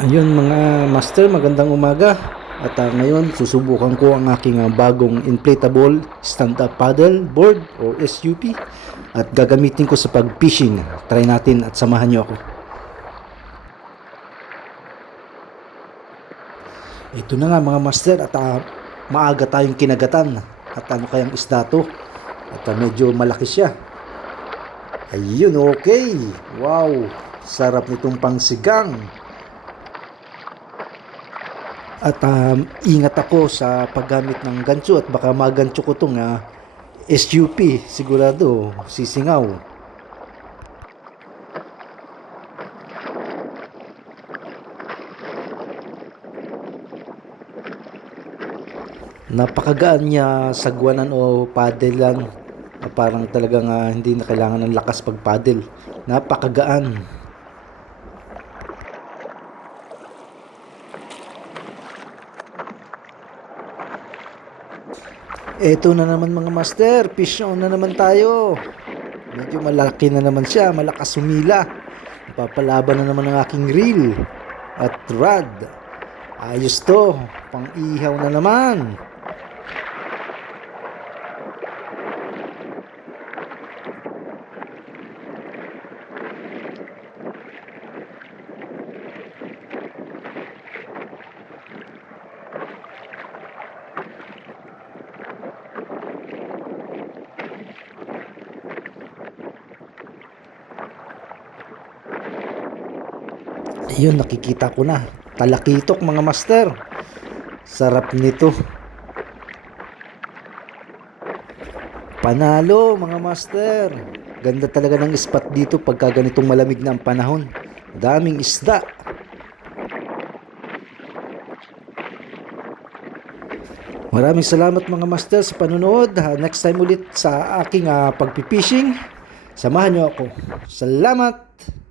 Ayun mga master, magandang umaga. At ngayon susubukan ko ang aking bagong inflatable stand-up paddle board o SUP at gagamitin ko sa pag-fishing. Try natin at samahan niyo ako. Ito na nga mga master at maaga tayong kinagatan. At ano kayang isda to? At medyo malaki siya. Ayun, okay. Wow, sarap nitong pangsigang. At ingat ako sa paggamit ng gancho at baka magancho ko itong SUP, sigurado sisingaw. Napakagaan niya sagwanan o paddlean. Parang talagang hindi na kailangan ng lakas pag paddle. Napakagaan. Eto na naman mga master, fish on na naman tayo. Medyo malaki na naman siya, malakas humila. Napapalaban na naman ang aking reel at rod. Ayos to, pang ihaw na naman. Ayun, nakikita ko na. Talakitok mga master. Sarap nito. Panalo mga master. Ganda talaga ng spot dito pagka ganitong malamig na ang panahon. Daming isda. Maraming salamat mga master sa panonood. Next time ulit sa aking pagpipishing. Samahan niyo ako. Salamat!